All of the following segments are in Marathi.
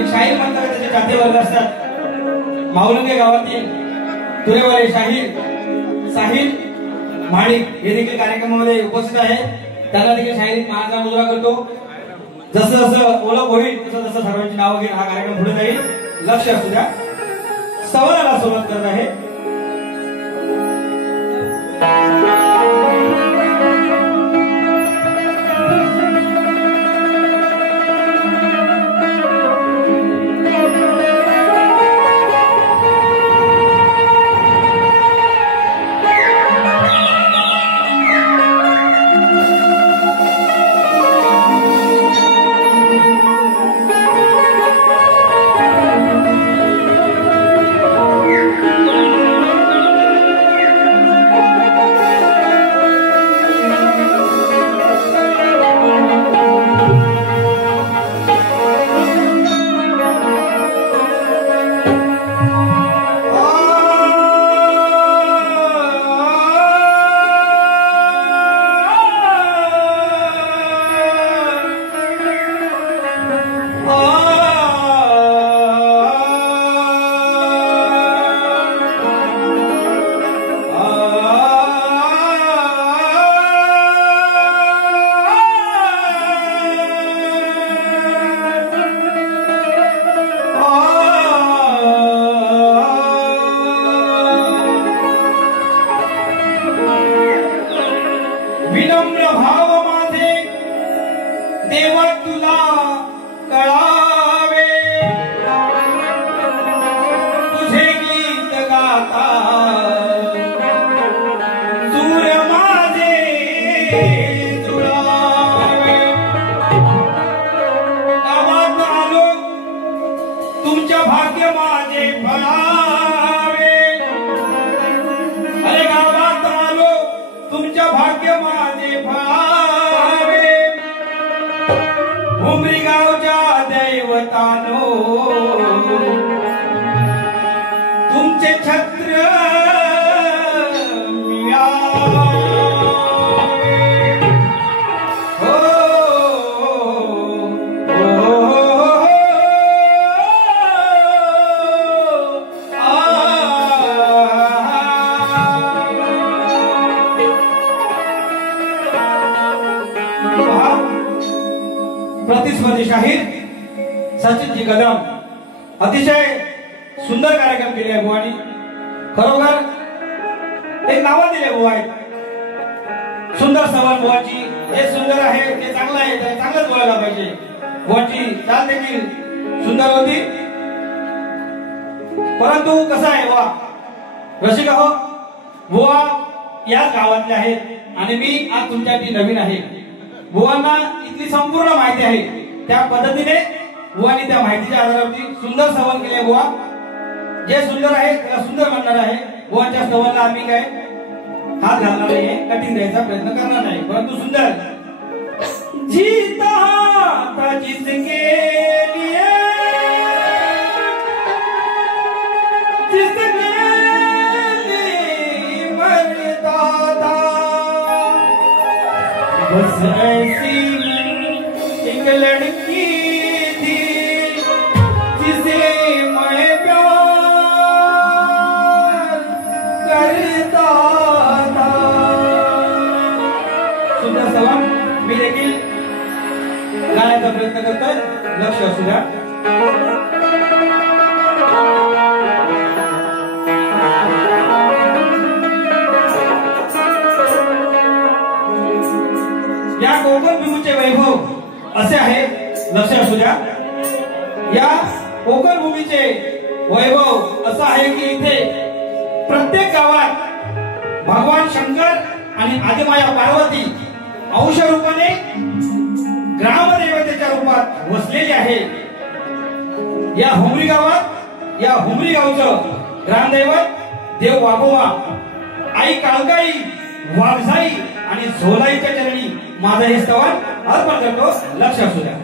एक शाहीर म्हणतात त्याचे जाती वर्ग असतात। माऊलंगे गावातील तुरेवाले शाहीर साहिल माणिक हे देखील कार्यक्रमामध्ये उपस्थित आहे। त्यांना देखील शाहिरी महाराजा मुजरा करतो। जसं जसं ओळख होईल तसं तसं सर्वांची नावं घेऊन हा कार्यक्रम पुढे जाईल। लक्ष असू द्या। सवालाला सुरुवात करत आहे। प्रतिस्पर्धी शाहीर सचिनजी कदम अतिशय सुंदर कार्यक्रम केले आहे बुवानी। खरोखर एक नाव दिले बुवा आहेत। सुंदर सवाल बुवाची, हे सुंदर आहे ते चांगलं आहे तर चांगलंच बोलायला पाहिजे। बुवाची चाल देखील सुंदर होती। परंतु कसं आहे बुवा रसिका हो, बुवा याच गावातले आहेत आणि मी आज तुमच्यासाठी नवीन आहे। बुवांना इतकी संपूर्ण माहिती आहे, त्या पद्धतीने बुवांनी त्या माहितीच्या आधारावरती सुंदर सवाल केले। बुवा जे सुंदर आहे त्याला सुंदर म्हणणार आहे। बुवांच्या सवालला आम्ही काय हात घालणार नाहीये, कठीण द्यायचा प्रयत्न करणार नाही, परंतु सुंदर। जीता था जिसके लिए जिसके लिए मरता था, बस ऐसी एक लड़की थी जिसे मैं प्यार करता था। सुंदर सवाल मी देखील गाण्याचा प्रयत्न करतोय। लक्ष असू द्या। या कोकण भूमीचे वैभव असे आहे, लक्ष असू द्या। या कोकण भूमीचे वैभव असं आहे की इथे प्रत्येक गावात भगवान शंकर आणि आदिमाया पार्वती अंश रूपाने ग्रामदेवतेच्या रूपात वसलेली आहे। या हुमरी गावात, या हुमरी गावचं ग्रामदैवत देव वाघोबा, आई काळकाई, वाघजाई आणि झोलाईच्या चरणी माझं हे स्तवन अर्पण करतो। लक्ष असू द्या।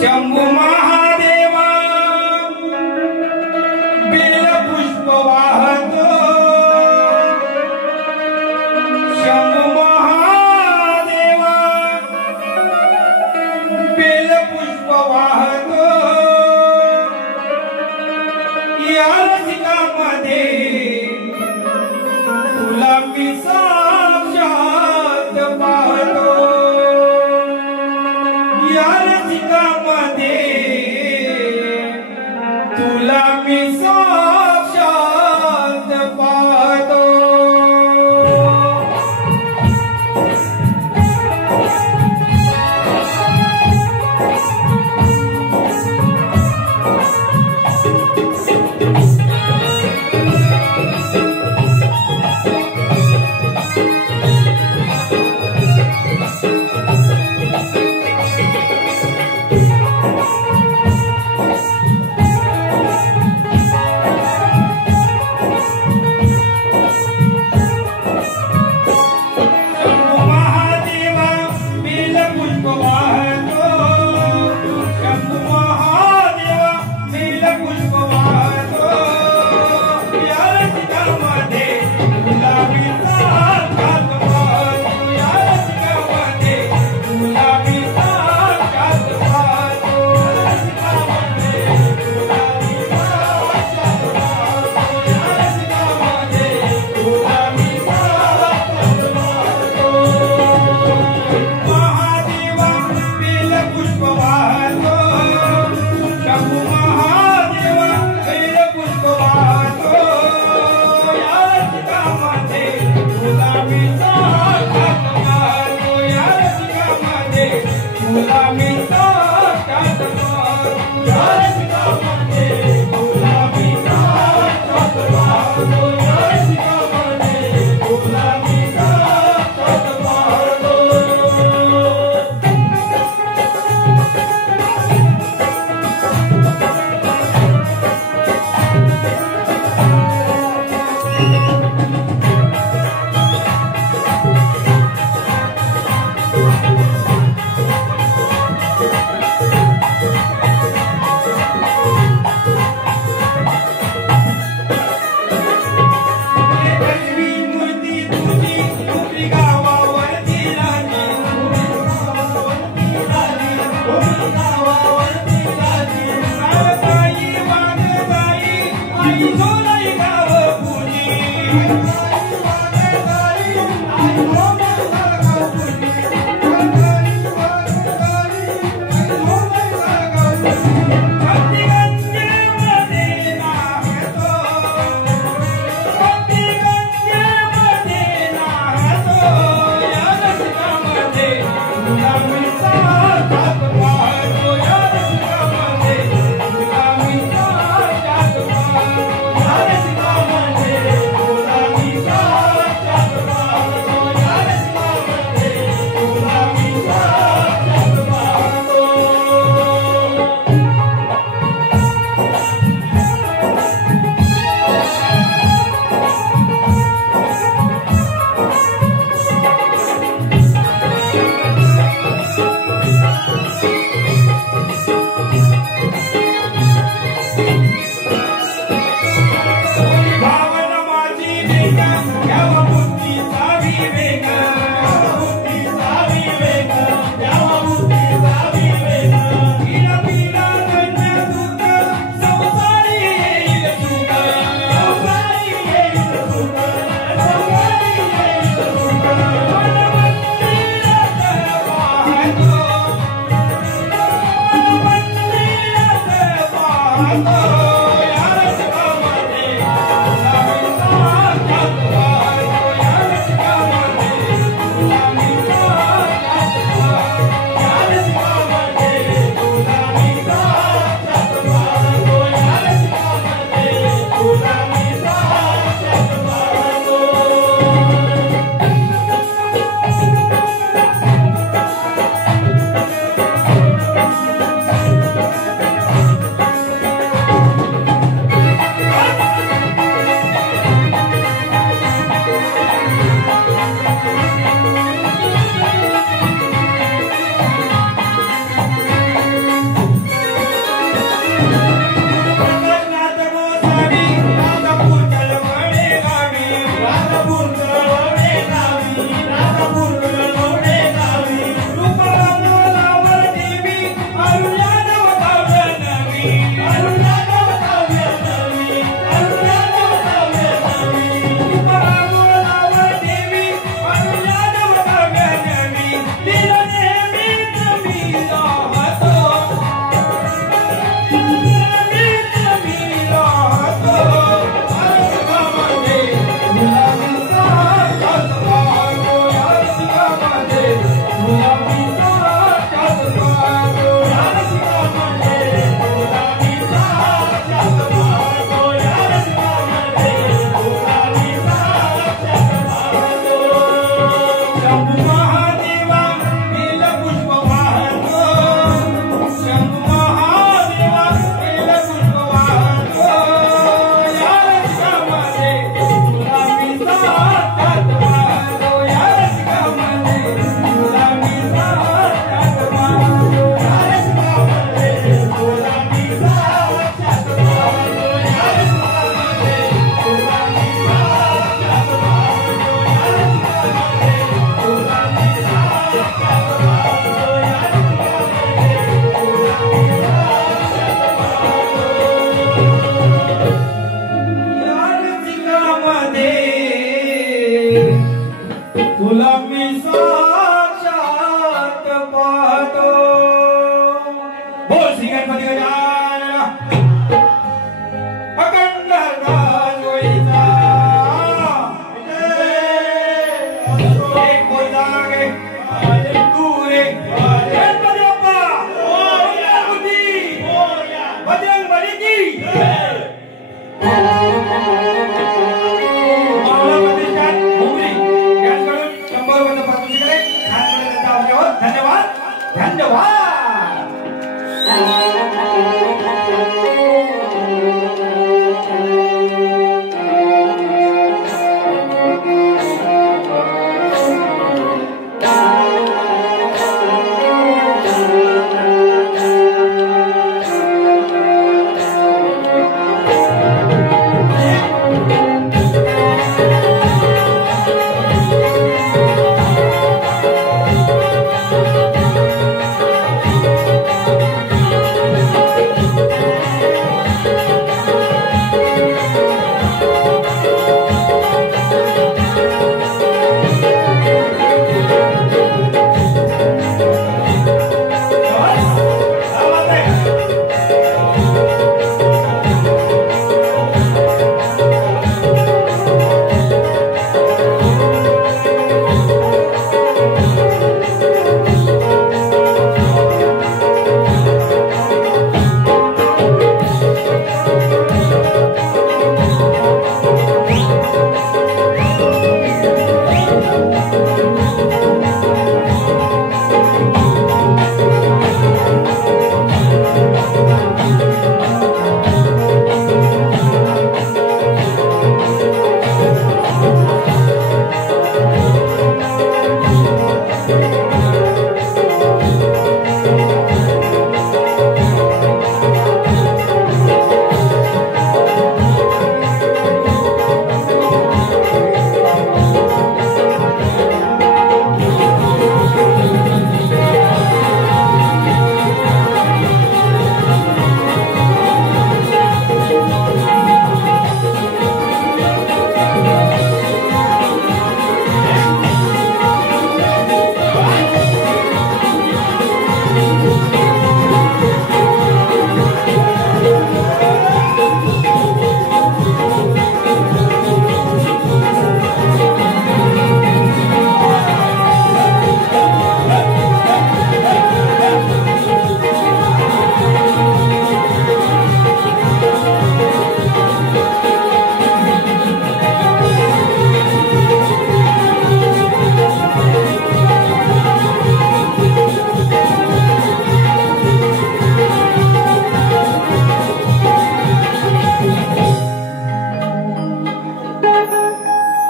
शंभू महादेवा बेल पुष्प वाहतो, या रसिकामध्ये तुला मी साक्षात पाहतो या रसिकामध्ये तुला मी साक्षात पाहतो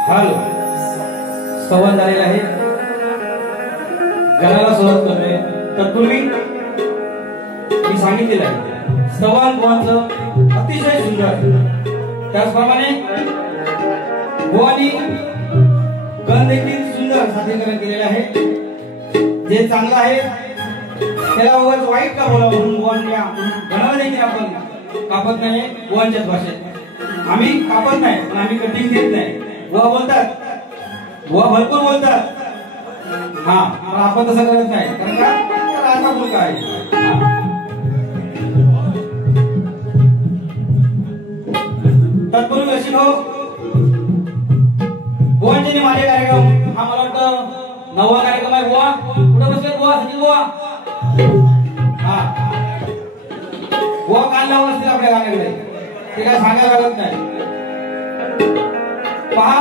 हॅलो संवाद झालेला आहे. गणाला सुरुवात करतोय. तत्पूर्वी मी सांगितलेलं आहे संवाद बुवांचं अतिशय सुंदर. त्याचप्रमाणे बुवांनी गण देखील सुंदर सादरीकरण केलेलं आहे. जे चांगलं आहे त्याला उगाच वाईट का बोलावं म्हणून बुवांच्या गणाला देखील आपण कापत नाही. बुवांच्याच भाषेत आम्ही कापत नाही पण आम्ही कटिंग देत नाही. बुवा बोलतात, बुवा भरपूर बोलतात. हा पण आपण तसं करत नाही कारण का आता मुलगा आहे. तत्पूर्वी अशी भाऊ बुवांचे माझे कार्यक्रम हा मला वाटतं 9वा कार्यक्रम आहे. बुवा कुठे बसले? बुवा सचिन बुवा हा बुवा कान लावून असतील आपल्या गाण्याकडे. ते काय सांगायला लागत नाही. पहा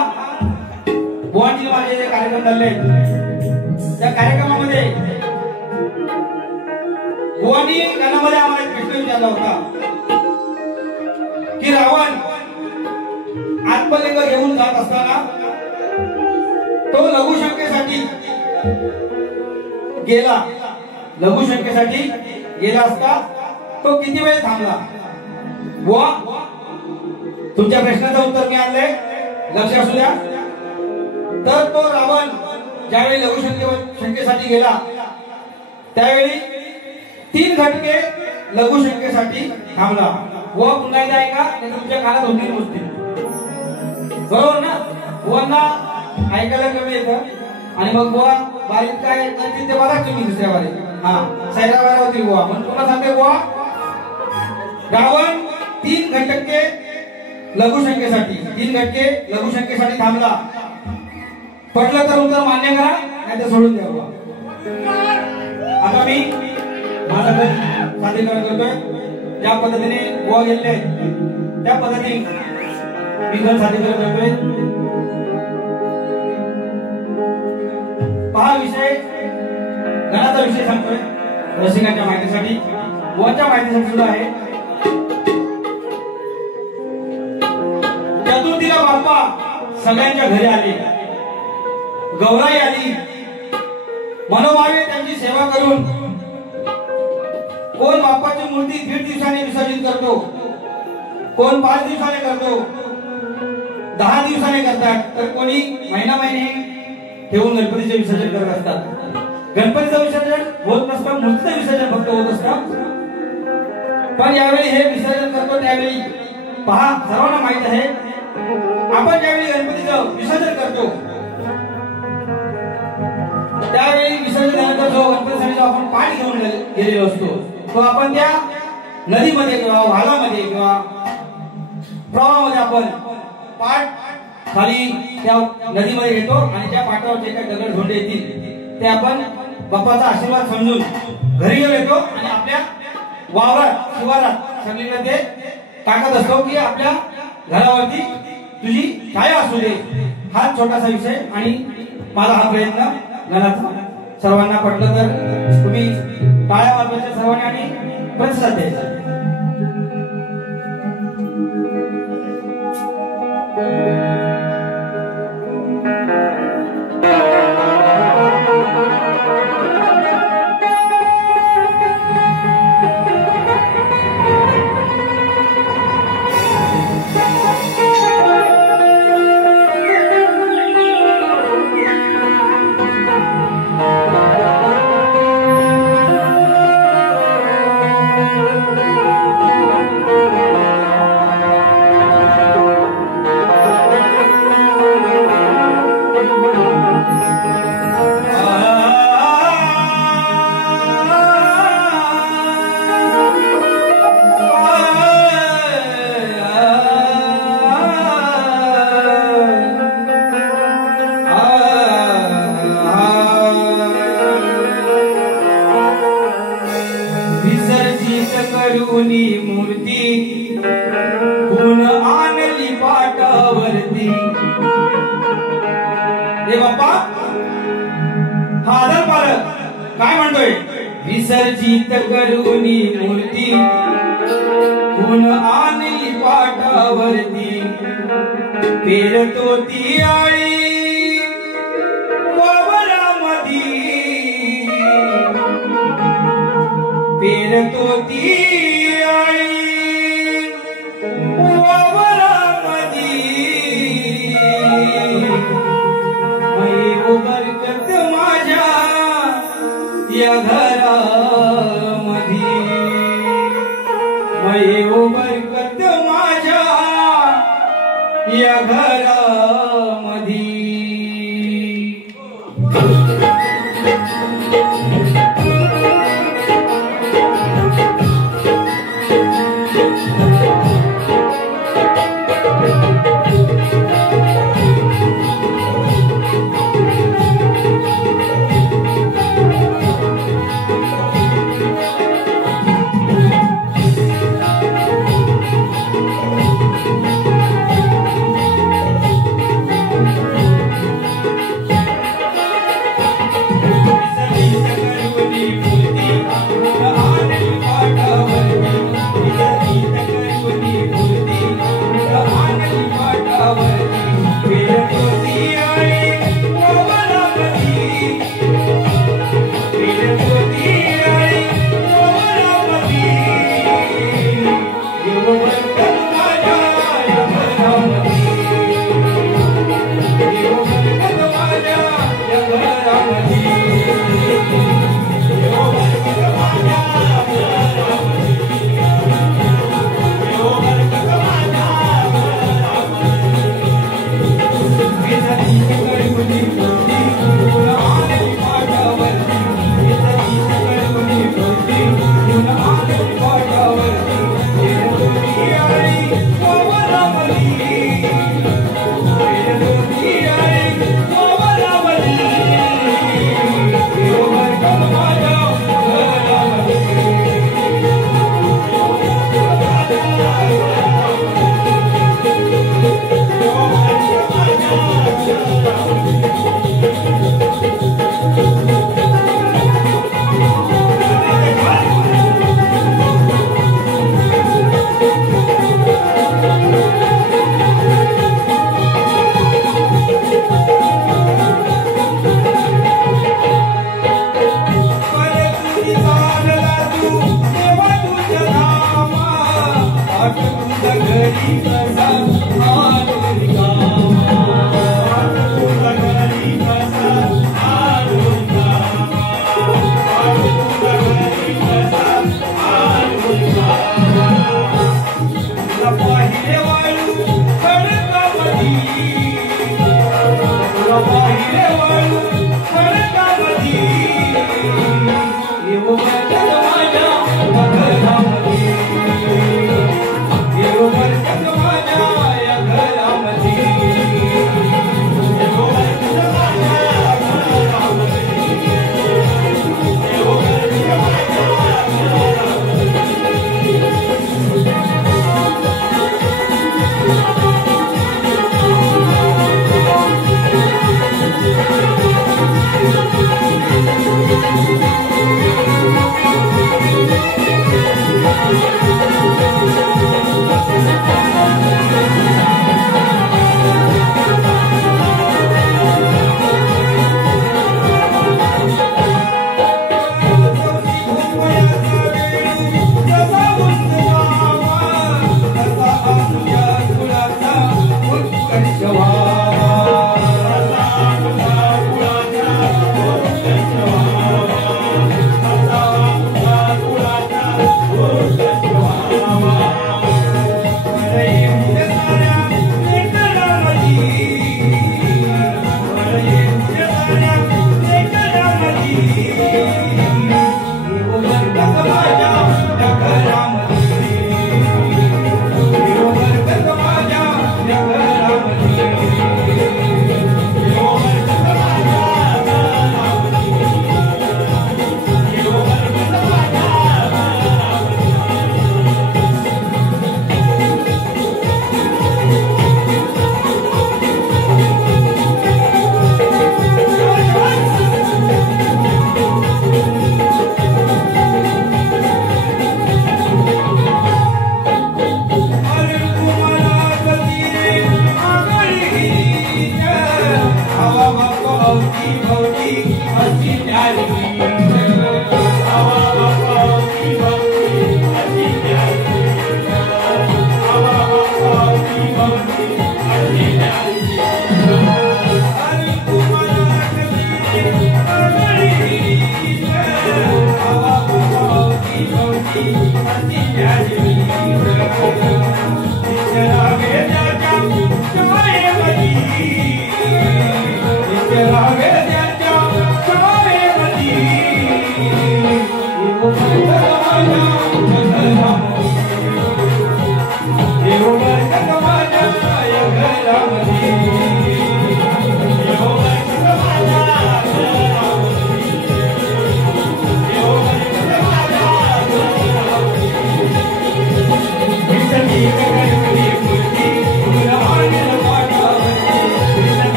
बुवांचे माझे जे कार्यक्रम चालले त्या कार्यक्रमामध्ये बुवांनी गाण्यामध्ये आम्हाला एक प्रश्न विचारला होता की रावण आत्मलिंग घेऊन जात असताना तो लघुशंकेसाठी गेला. लघुशंकेसाठी गेला असता तो किती वेळ थांबला? बुवा तुमच्या प्रश्नाचं उत्तर मी आणलंय, लक्ष असू द्या. तर तो रावण ज्यावेळी लघुशंकेसाठी गेला त्यावेळी 3 घटके लघुशंकेसाठी थांबला. बुवा पुन्हा एकदा ऐका, तुमच्या कानात होतील गोष्टी बरोबर ना. बुवांना ऐकायला कमी येतं आणि मग बुवा बारीक काय ते बघा तुम्ही दुसऱ्या बारीक. हा सायराबाहेर होती बुवा म्हणून तुम्हाला सांगते बुवा रावण 3 घटके लघुशंकेसाठी 3 घटके लघुशंकेसाठी थांबला. पटलं तर उत्तर मान्य करा नाही तर सोडून द्या बुवा. आता मी माझा सादरीकरण करतोय. ज्या पद्धतीने बुवा गेले त्या पद्धतीने मी घर सादरीकरण करतोय. पहा विषय गणाचा विषय सांगतोय रसिकांच्या माहितीसाठी, बुवांच्या माहितीसाठी सुद्धा आहे. चतुर्थीला बाप्पा सगळ्यांच्या घरी आले. गौराई आली. मनोभावे त्यांची सेवा करून कोण बाप्पाची मूर्ती 1.5 दिवसाने विसर्जित करतो, कोण 5 दिवसाने करतो, 10 दिवसाने करतात, तर कोणी महिने ठेवून गणपतीचे विसर्जन करत असतात. गणपतीचं विसर्जन होत नसतं, मूर्तीचं विसर्जन फक्त होत असतं. पण यावेळी हे विसर्जन करतो त्यावेळी पहा सर्वांना माहित आहे आपण ज्यावेळी गणपतीचं विसर्जन करतो त्यावेळी विसर्जन झाल्यानंतर जो गणपतीसाठी आपण पाणी घेऊन गेलेलो असतो तो आपण त्या नदीमध्ये किंवा वालामध्ये किंवा प्रवाहामध्ये आपण पाठ खाली त्या नदीमध्ये घेतो आणि त्या पाटावर जे काही दगड धोंडे येतील ते आपण बाप्पाचा आशीर्वाद समजून घरी घेऊन येतो आणि आपल्या वावरात शिवारात सगळीकडे ते टाकत असतो की आपल्या घरावरती तुझी छाया असू दे. हा छोटासा विषय आणि माझा हा प्रयत्न गणाचा सर्वांना पटलं तर तुम्ही टाळ्या वाजवायच्या सर्वांनी आणि प्रतिसाद द्यायचा. मूर्ती गुण आणली पाटावरती. हे बाप्पा हा आदर पालक काय म्हणतोय? विसर्जित करूनी मूर्ती गुण आणली पाटावरती. पेरतो ती आळी फिरतो ती आई वावरामधी मै बरकत माझ्या या घरामधी मै बरकत माझ्या या घरामधी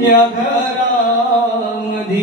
या घरामध्ये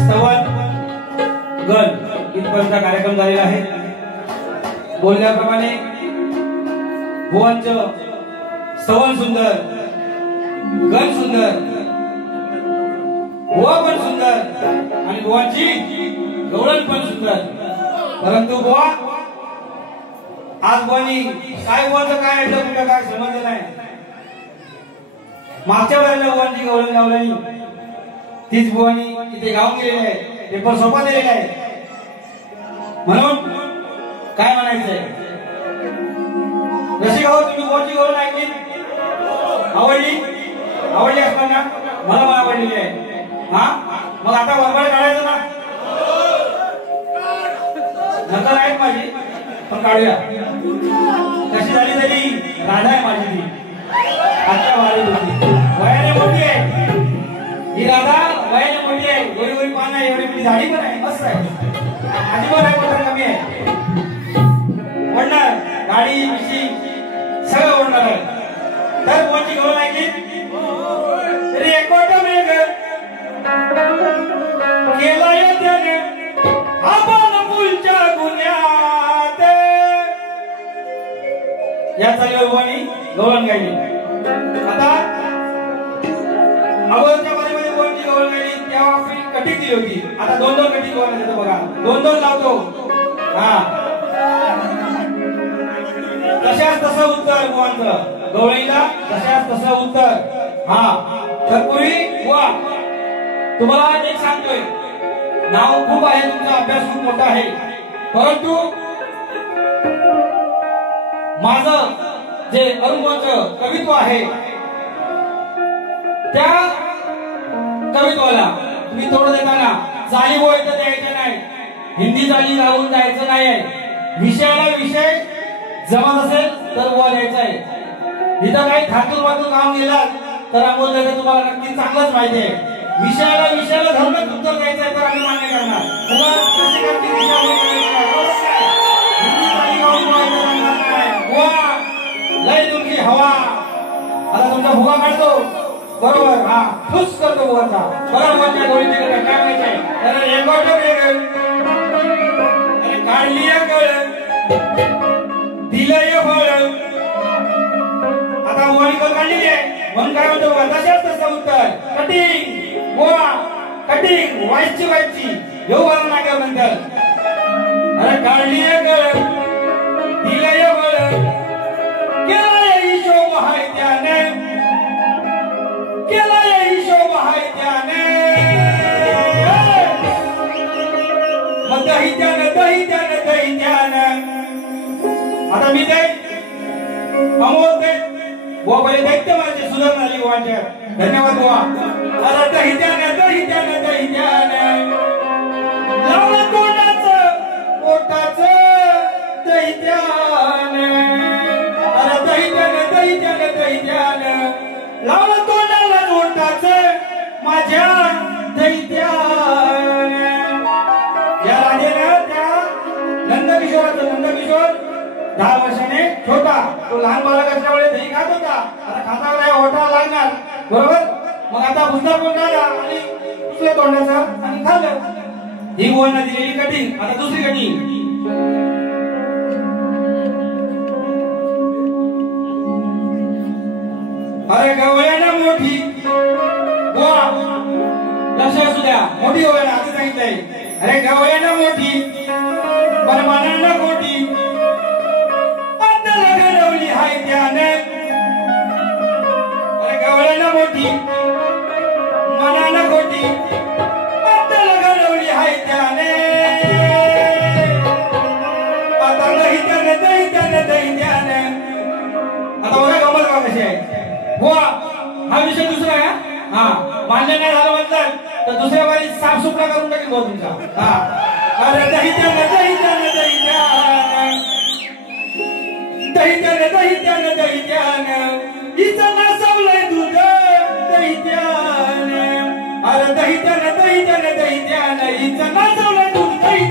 स्तवन गण इथपर्यंत कार्यक्रम झालेला आहे। बोलल्याप्रमाणे भुवनचं स्तवन सुंदर, गण सुंदर, बुवा पण सुंदर आणि बुवांची गवळण पण सुंदर। परंतु बुवा आज बुवानी काय बुवाचं काय ऐकलं कुठं काय समजलं नाही। मागच्या वेळेला बुवांची गवळण लावली तीच बुवानी इथे गाव केलेले आहे, पेपर सोपा दिलेला आहे। म्हणून काय म्हणायचंय रसिक हो, तुम्ही बुवांची गवळण ऐकली, आवडली असताना मला पण आवडलेली आहे। हा मग आता बरोबर काढायचं ना, नंतर आहे माझी पण काढूया। कशी झाली तरी राधा आहे माझी, ती आजच्या वारी होती, वयाने मोठी आहे ही राधा, वयाने मोठी आहे, गोरी गोरी पान आहे, एवढी मोठी झाडी पण आहे, मस्त आहे, माझी पण आहे पण कमी आहे। ओढणार गाडी बिशी सगळं ओढणार आहे। तर कोणची गवळण ऐकली रेकॉर्ड मेघ केला त्याने आपण पुलच्या गुन्ह्यात, या चालीवर बुवानी गवळण गायली। आता अगोदरच्या बारीमध्ये बुवांची गवळण गायली तेव्हा आपण कटिंग दिली होती, आता दोन दोन कटिंग बुवांना देतो बघा, दोन दोन लावतो। हा तशाच तसं उत्तर बुवांचं, गवळणीला तशाच तसं उत्तर। हा तर पूर्वी बुवा तुम्हाला एक सांगतोय, नाव खूप आहे तुमचा, अभ्यास खूप मोठा आहे, परंतु माझं जे अरुंबाचं कवित्व आहे त्या कवित्वाला तुम्ही थोडं देताना चाली बोलतं द्यायचं नाही, हिंदी चाली लावून जायचं नाही, विषयाला विषय जमत असेल तर बोलायचं आहे। इथं काही थातूर वातूर काम गेला तर आम्हाला तुम्हाला नक्की चांगलंच माहिती आहे, विषयाला धर्म उत्तर द्यायचं आहे तर आम्ही मान्य करणार। लय तुमची हवा आता तुमचा भुगा काढतो बरोबर, हा फुस करतो भुगाचा बरोबर, गोळी काय माहिती आहे काढली कळ दिलंय फळ, आता बुवानी कळ काढलेली आहे, म्हणून काय म्हणतो बघा, तशाच तसं उत्तर. कटिंग बुवा, कटिंग व्हायची येऊ वाला नाक्यावर नंतर. अरे काढली गळ दिलंय बळ, केलाय हिशोब हाय त्याने, केलाय हिशोब हाय त्याने. मग दही त्यानं. आता मी ते अमोल ते बुवा पहिले दैत्य माझे सुधारणा झाली बुवांच्या. धन्यवाद बुवा. अरे दही त्यानं लावलं तोंडाचं पोटाचं दही त्यानं. अरे दही त्यानं लावलं तोंडाला पोटाचं माझ्या दही त्यानं. या राजेनं त्या नंदकिशोर 10 वर्षाने छोटा, तो लहान बालक असल्यामुळे दही खात होता. आता खातावर ओठाला लागणार बरोबर. मग आता भुसणार कोण काढला आणि दुसऱ्या तोंडाचं आणि खाल्लं. ही बुवांना दिलेली कटिंग. आता दुसरी कटिंग. अरे गवळ्यानं मोठी बुवा, लक्ष असू द्या, मोठी गवळ्यानं आधी सांगितलंय. अरे गवळ्यानं मोठी पण मनानं खोटी, अंतला घडवली हाय त्याने. अरे गवळ्यानं मोठी मनानं खोटी, अंतला घडवली हाय त्याने. आता दही त्यानं. आता बघा गमत बघा कशी आहे बुवा. हा विषय दुसरा आहे. हा मान्य नाही झालं म्हटलं तर दुसऱ्या वारी साफसुथरा करून टाकेल भाऊ तुमचा. हा अरे दही त्यानं हिचं नासवलंय दूध दही त्यानं. अरे दही त्यानं हिचं नासवलंय दूध दही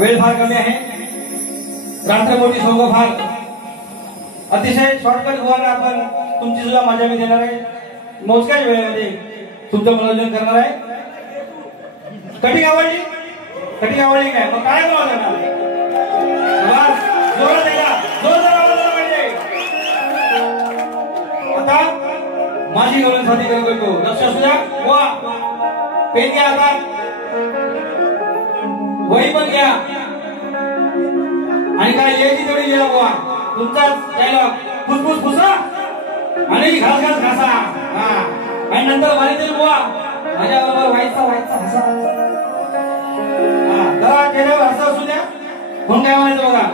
वेळ फार कमी आहे. रात्र मोठी सोंग फार. अतिशय शॉर्टकट गोवाला आपण तुमची सुद्धा मजा मी देणार आहे. मोजक्याच वेळेमध्ये तुमचं मनोरंजन करणार आहे. कटिंग आवडली काय मग काय बोला आता माझी गवळणसाठी करतो. लक्ष असू द्या. वा पेन घ्या हातात, वही पण घ्या आणि काय लिहायची तेवढी लिहा बुवा. तुमचाच डायलॉग फुसफुस फुसा आणि घास घासा. हा आणि नंतर वारीतील बुवा माझ्या बरोबर व्हायचा हसा. हा जरा चेहऱ्यावर हसा असू द्या. कोण काय म्हणायचं बघा.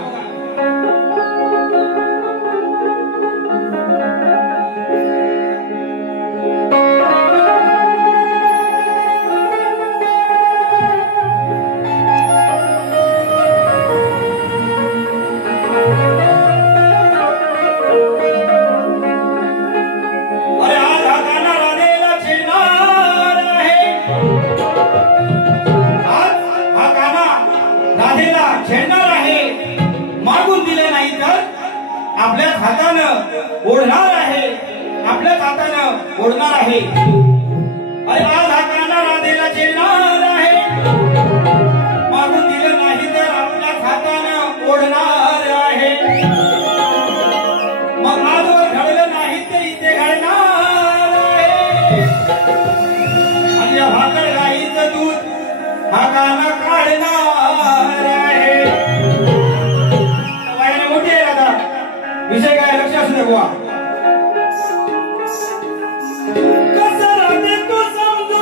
आपल्याच हातानं ओढणार आहे. अरे आज हाताना राधेला झेलणार आहे. मागून दिलं नाही तर आपल्याच हातानं ओढणार आहे. मग आजवर घडलं नाही तर इथे घडणार आहे. आणि या भाकर गाईचं दूध हातानं काढणार आहे. वयाने मोठी आहे आता. विषय काय लक्ष असू दे बुवा. कसं राहते तू समजून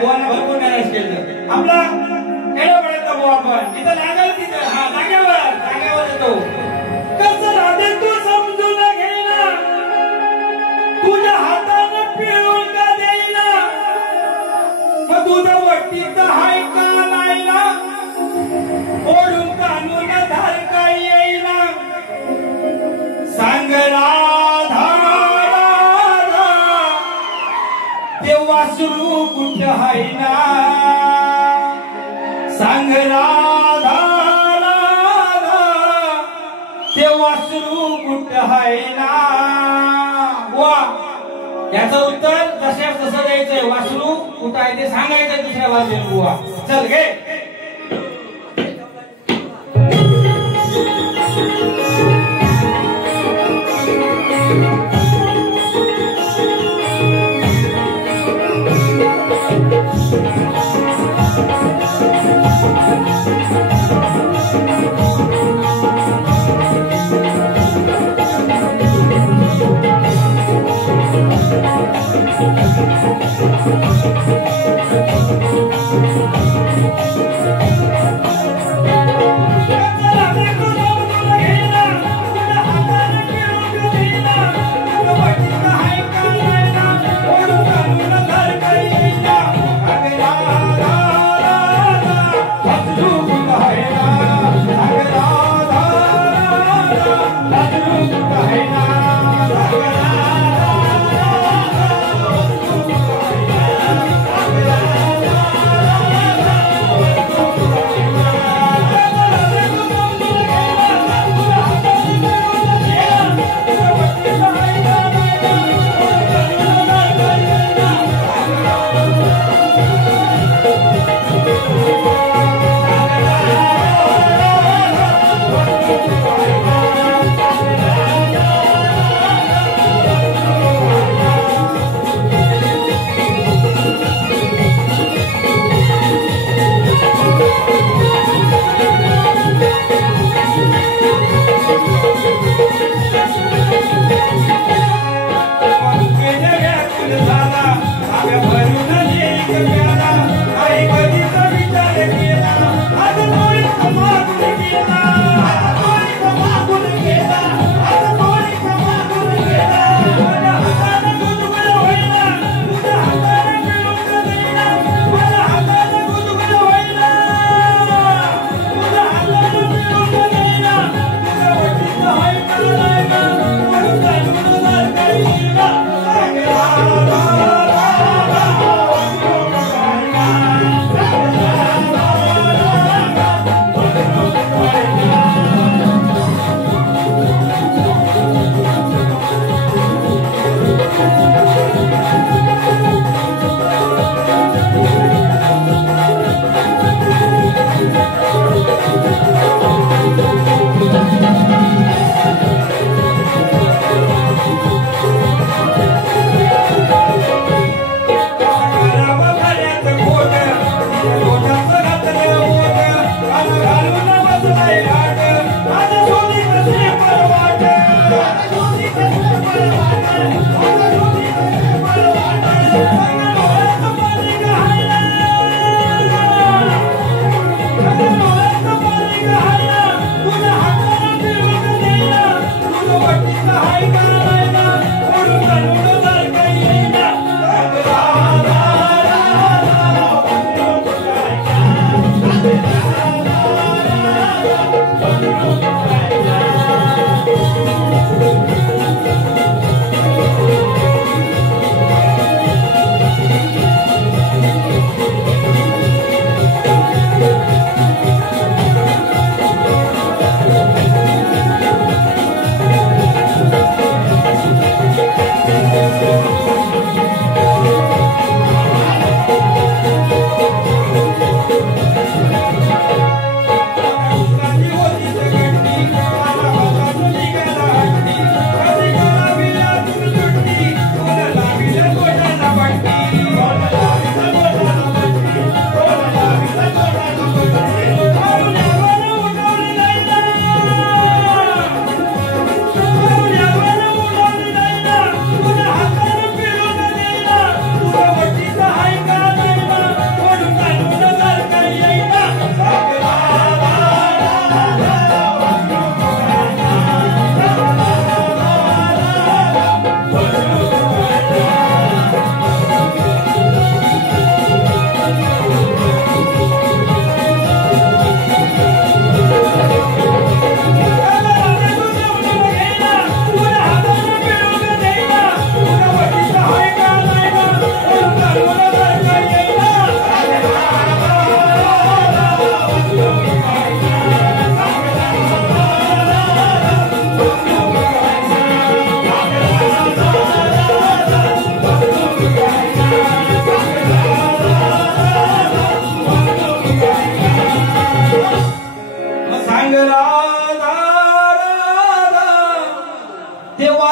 बुवांना भरपूर मॅनेज केलं. आपला खेड्यापाड्यातला बुवा पण तिथं लागल तिथं हा जागेवर येतो. कसं राधे तू समजून घेना, तुझ्या हातानं पिळून का देईना, मग तुझं वट्टीचं हाय का नाहीना, ओढून कानून धार काही येईना. सांग राधा ते वासरू कुठ हाय ना, सांग राधा ते वासरू कुठ हाय ना. वा याचं उत्तर तशाच तसं द्यायचंय. वासरू कुठं आहे ते सांगायचंय दुसऱ्या बाजूला. बुवा चल घे.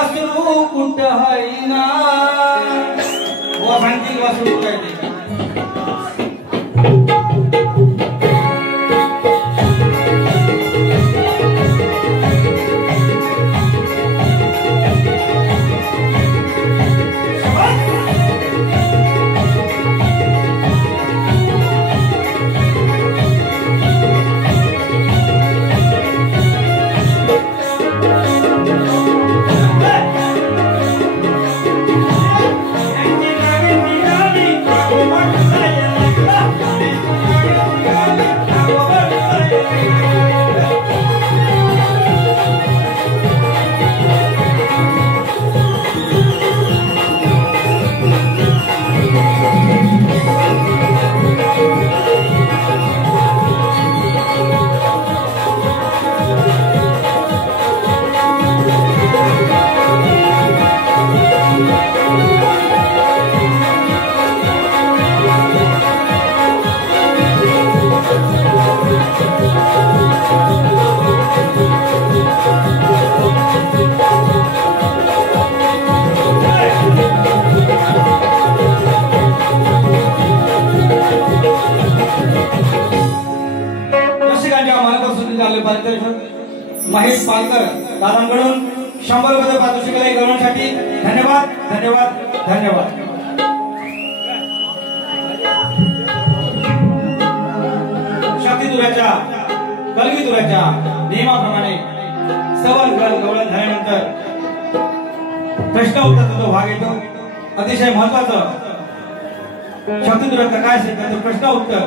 वासरू कुठ हैना बुवा सांगतील वासरू काय ते महेश पालकर दादांकडून 100 रुपये पारितोषिकाला गौरवण्यासाठी धन्यवाद धन्यवाद धन्यवाद. शक्तीदुराच्या कलगीदुराच्या नियमाप्रमाणे सवन गवळण झाल्यानंतर प्रश्न उत्तराचा जो भाग येतो अतिशय महत्वाचं. शक्तीदुराचं काय असेल त्याचं प्रश्न उत्तर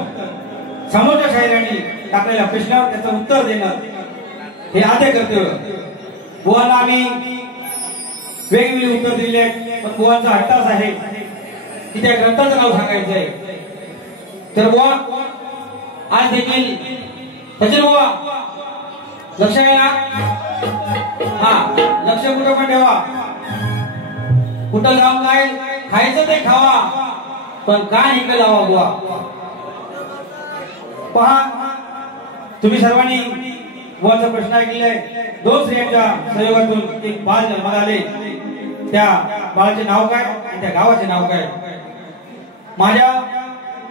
समोरच्या शाहिरांनी टाकलेल्या प्रश्नावर त्याचं उत्तर देणं हे आद्य कर्तव्य. बुवांना आम्ही वेगवेगळी उत्तर दिली आहेत पण बुवांचा हट्टाच आहे की त्या ग्रंथाचं नाव सांगायचं आहे. तर बुवा आज देखील सचिन बुवा लक्ष आहे ना? हा लक्ष कुठं पण ठेवा. कुठं जाऊन काय खायचं ते खावा पण का इकडे लावा बुवा. पहा तुम्ही सर्वांनी बुवाचा प्रश्न ऐकलाय. 2 स्त्रियांच्या सहयोगातून एक बाळ जन्माला आले. त्या बाळाचे नाव काय आणि त्या गावाचे नाव काय? माझ्या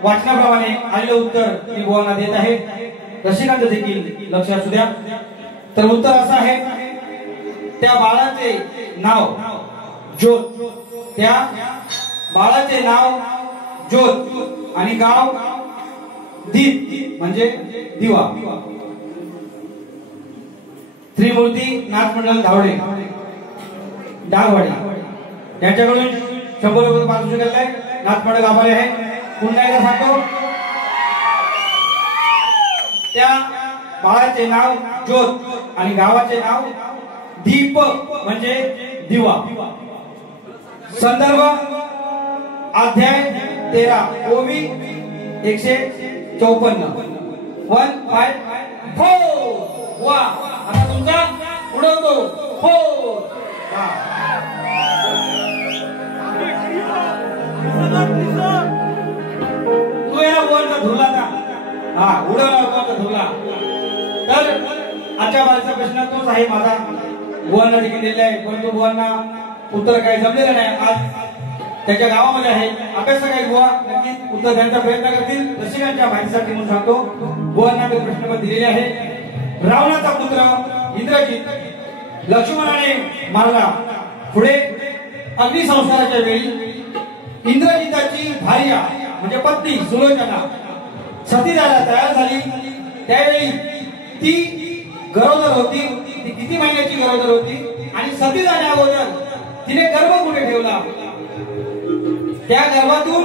वाचनाप्रमाणे आलेलं उत्तर मी बुवांना देत आहे. रसिकांचं देखील लक्ष असू द्या. तर उत्तर असं आहे त्या बाळाचे नाव ज्योत. त्या बाळाचे नाव ज्योत आणि गाव दीप म्हणजे दिवा. त्रिमूर्ती नाथ मंडळ धावडे डागवाडी यांच्याकडून 100 रुपये पारितोषिक आहे. नाथ मंडळ आभारी आहे. पुन्हा एकदा सांगतो त्या बाळाचे नाव ज्योत आणि गावाचे नाव दीप म्हणजे दिवा. संदर्भ अध्याय 13 ओवी 154 154. वा आता तुमचा उडवतो हो. तू या बोलचा धुरला का? हा उडवला बोलचा धुरला. तर आजच्या बाळाचा प्रश्न तोच आहे माझा. बुवांना देखील दिलेला आहे परंतु बुवांना उत्तर काही जमलेलं नाही. आज त्याच्या गावामध्ये आहे. अभ्यास काही बुवा नक्कीच उत्तर देण्याचा प्रयत्न करतील. रसिकांच्या माहितीसाठी म्हणून सांगतो बुवांना मी प्रश्नपत्र दिलेले आहे. रावणाचा पुत्र इंद्रजित लक्ष्मणाने मारला. पुढे अग्निसंस्काराच्या वेळी इंद्रजिताची भार्या म्हणजे पत्नी सुलोचना सती जायला तयार झाली. त्यावेळी ती गरोदर होती. ती किती महिन्याची गरोदर होती आणि सती जाण्या अगोदर तिने गर्भ कुठे ठेवला? त्या गर्भातून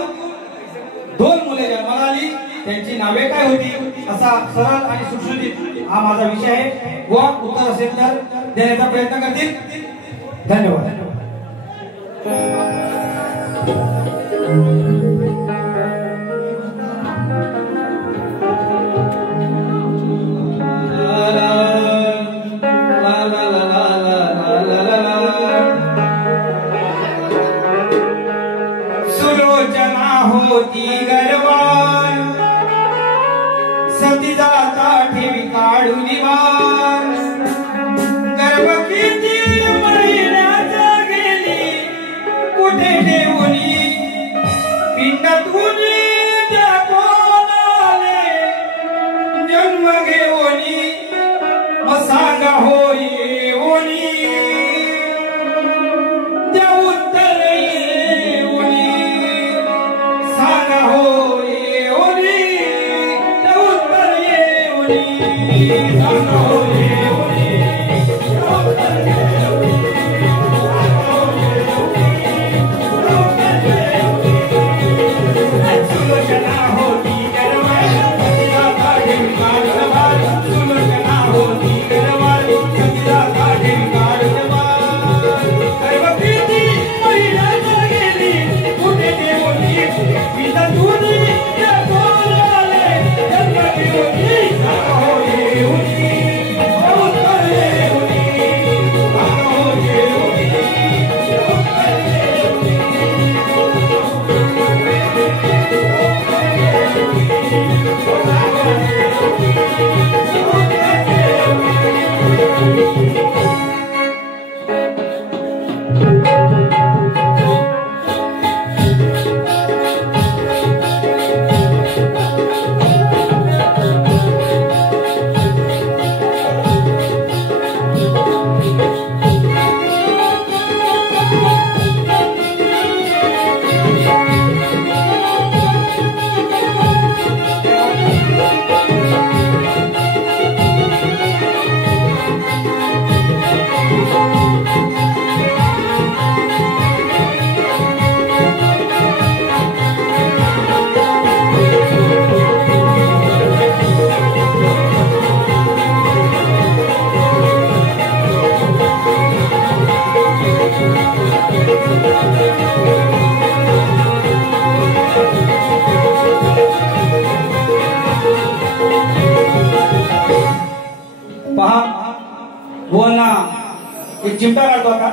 2 मुले जन्माला आली. त्यांची नावे काय होती? असा सरळ आणि सुटसुटीत हा माझा विषय आहे. व उत्तर असेल तर देण्याचा प्रयत्न करतील. धन्यवाद. सुलोचना होती गर्वान सती जाता ठेवी काढून वार. गर्भ किती महिन्याचा बुवांना एक चिमटा काढतो आता.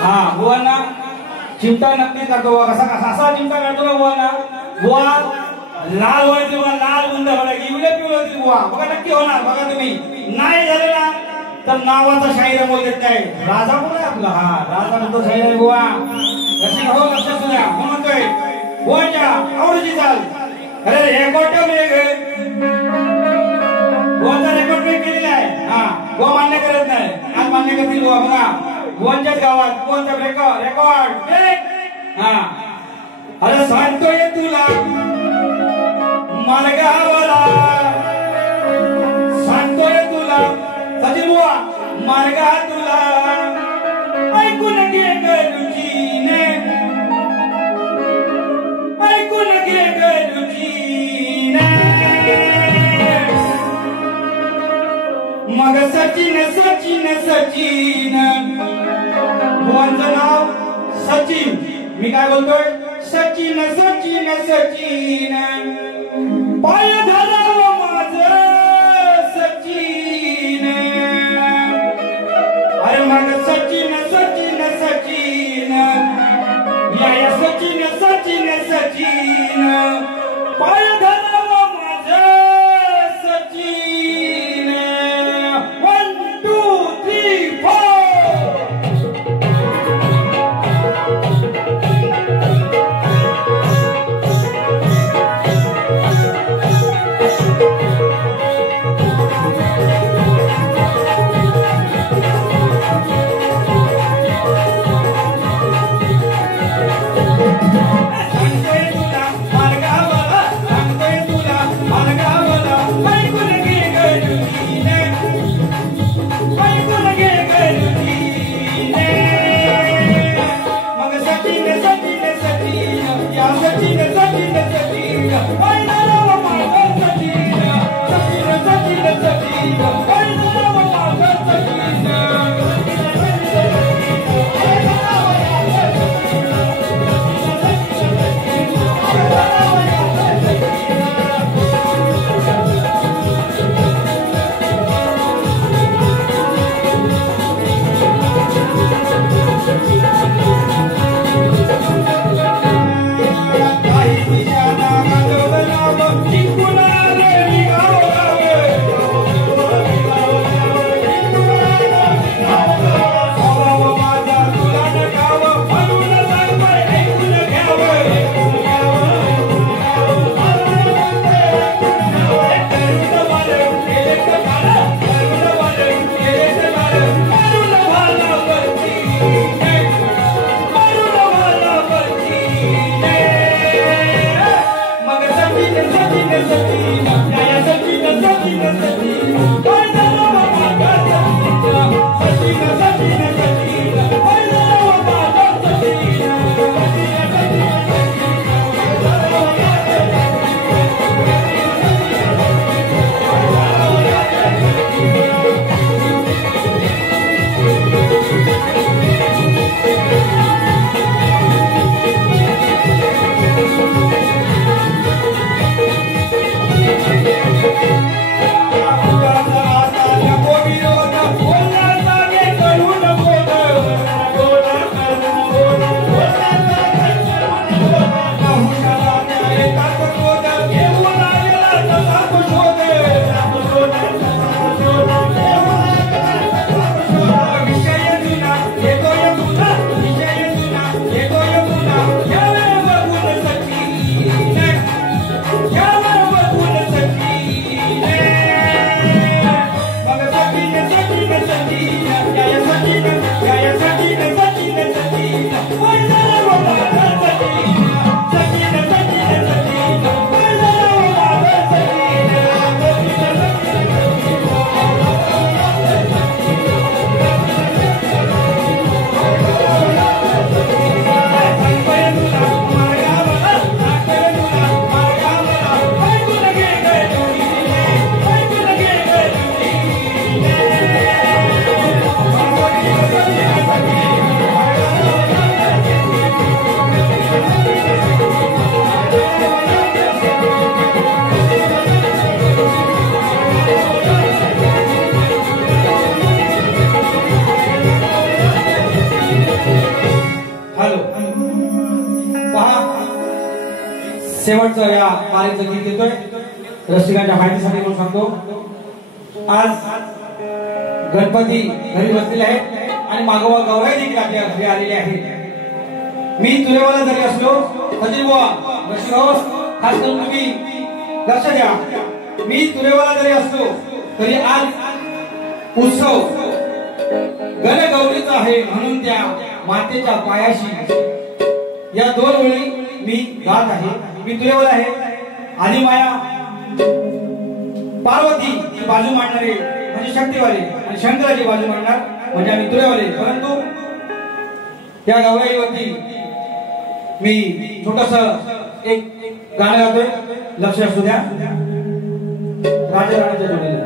हा बुवांना चिमटा नक्की काढतो. कसा कसा असा चिमटा काढतो ना बुवांना. बुवा लाल व्हायची बुवा, लाल गुंड व्हायला की इवले पिवळे होती बुवा. बघा नक्की होणार. बघा तुम्ही नाही झालं ना तर नावाचा शाहीर बोल देत नाही. राजा कोण आहे आपला? हा राजा म्हणतो शाहीर आहे बुवा. रसिक हो लक्षात द्या. म्हणतोय बुवाच्या आवडीची चाल. अरे रेकॉर्ड बुवाचा रेकॉर्ड ब्रेक केलेला आहे. हा बुवा मान्य करत नाही. आज मान्य करतील बुवा. बघा बुवांच्याच गावात बुवांचा रेकॉर्ड हा. अरे सांगतोय तुला मार्गावाला, सांगतोय तुला सचिन बुवा मार्गा तुला ऐकून घे गरुजीने, ऐकून घे गरुजीने. मग सचिन सचिन सचिन बुवांचं नाव सचिन. मी काय बोलतोय? सचिन सचिन सचिन पाय धराव माझ सचिन. अरे मग सचिन सचिन सचिन या सचिन सचिन सचिन पाय धराव माझ सचिन. 1 2 3 4 ऐकून घे शेवटचं या वारीचं गीत येतोय रसिकांच्या माहितीसाठी म्हणून सांगतो. आज गणपती घरी बसलेले आहेत आणि मागोवा गौराई देखील आपल्या घरी आलेले आहेत. मी तुरेवाला जरी असलो तरी बुवा रसिकांनो खास करून तुम्ही लक्ष द्या. मी तुरेवाला जरी असलो तरी आज उत्सव गणगौरीचा आहे म्हणून त्या मातेच्या पायाशी या 2 वेळी मी गात आहे. मी तुरेवाला आहे. आधी माया पार्वती ही बाजू मांडणारे म्हणजे शक्तीवाले आणि शंकराची बाजू मांडणार म्हणजे आम्ही तुरेवाले. परंतु त्या गौराईवरती मी छोटस एक गाणं गातोय. लक्ष असू द्या. राजा राणाच्या जोडीला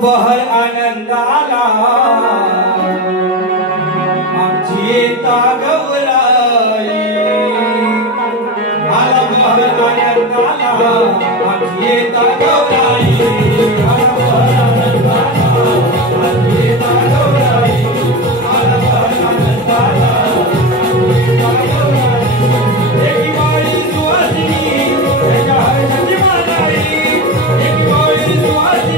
बहर आनंद आला आमची येता गौराई. आला बहर आनंद आला आमची येता गौराई. आला बहर आनंद आला आमची येता गौराई. आला बहर आनंद आला आमची येता गौराई. एकी बाळी सुवासिनी त्याच्या हर्षाची मानाई. एकी बाळी सुवासिनी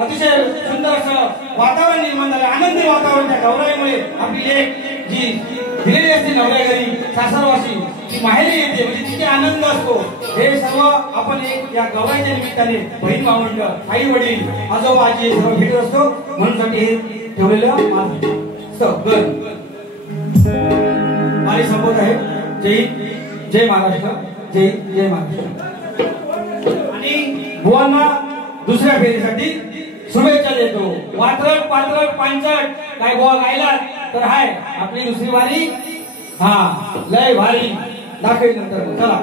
अतिशय सुंदर असं वातावरण निर्माण झालं. आनंदी वातावरण त्या गौराईमुळे आपली एक जी दिलेली असते नवऱ्या घरी सासरवासी ती माहेरी येते म्हणजे तिथे आनंद असतो. हे सर्व आपण एक या गौराईच्या निमित्ताने बहीण भावंड आई वडील आजोबा आजी सर्व भेटत असतो म्हणून साठी हे ठेवलेलं माझी संबोध आहे. जय महाराष्ट्र. जय महाराष्ट्र. आणि बुवांना दुसऱ्या फेरीसाठी शुभेच्छा देतो. वात्रट पात्रट पांचट काय बुवा गायला तर हाय आपली दुसरी वारी लय भारी दाखवेल नंतर. चला